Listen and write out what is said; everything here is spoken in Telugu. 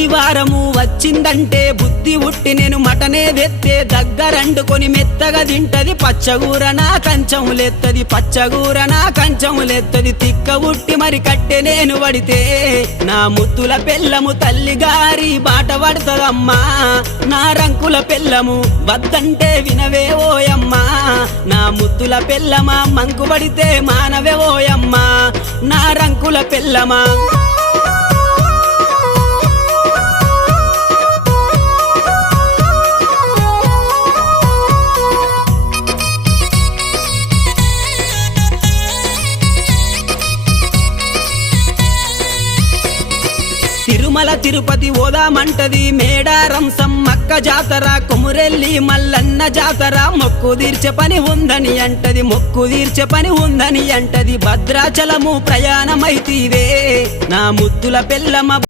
ఆదివారము వచ్చిందంటే బుద్ధి ఉట్టి నేను మటనే తెత్తే దగ్గరండుకొని మెత్తగా తింటది పచ్చగూర నా కంచములెత్తది పచ్చగూర నా కంచములెత్తది తిక్క ఉట్టి మరి కట్టె నేను పడితే నా ముత్తుల పెళ్ళము తల్లిగారి బాట పడతదమ్మా నా రంకుల పెళ్ళము వద్దంటే వినవే ఓయమ్మా నా ముత్తుల పెళ్ళమా మంకు పడితే మానవే ఓయమ్మా నా రంకుల పెళ్ళమా తిరుమల తిరుపతి ఓదామంటది మేడారం సమ్మక్క జాతర కొమురెల్లి మల్లన్న జాతర మొక్కు తీర్చే పని ఉందని అంటది మొక్కు తీర్చే పని ఉందని అంటది భద్రాచలము ప్రయాణమైతీవే నా ముద్దుల పెళ్ళమ